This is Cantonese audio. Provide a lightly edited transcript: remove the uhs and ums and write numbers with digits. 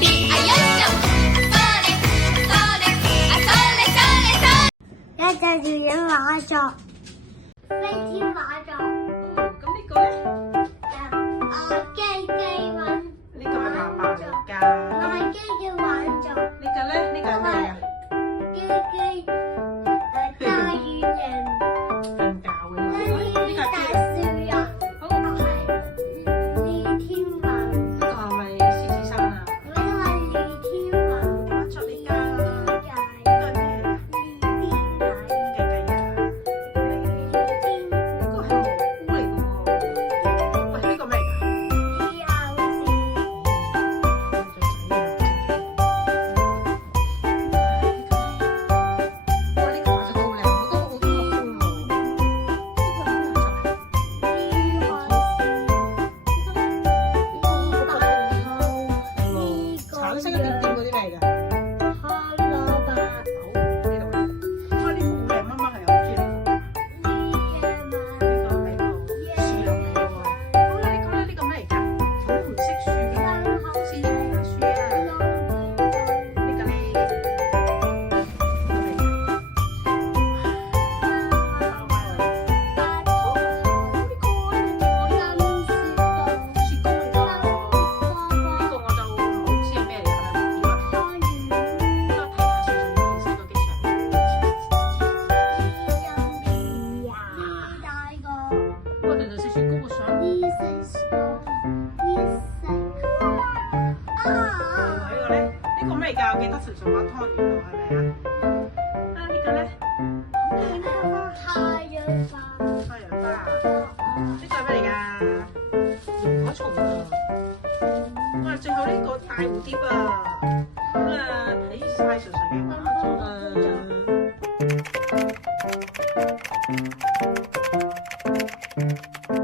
邊，哎呀就一隻電影畫作，飛天畫作。咁呢個咧？機玩。呢個係爸爸嚟㗎。我係機玩作。呢個咧？呢個係咩啊？機大魚人。瞓覺嘅。呢個係大邊樹人。個？我係李天文。呢個係咪獅子山啊？我係李天文。畫出呢家。呢個係咩嚟㗎？我記得陳淑樺湯圓喎，係咪啊？呢個咧，太陽花。太陽花。呢個係咩嚟㗎？螢火蟲啊！哇！最後呢個大蝴蝶啊！好啦，睇晒純粹嘅畫作啦。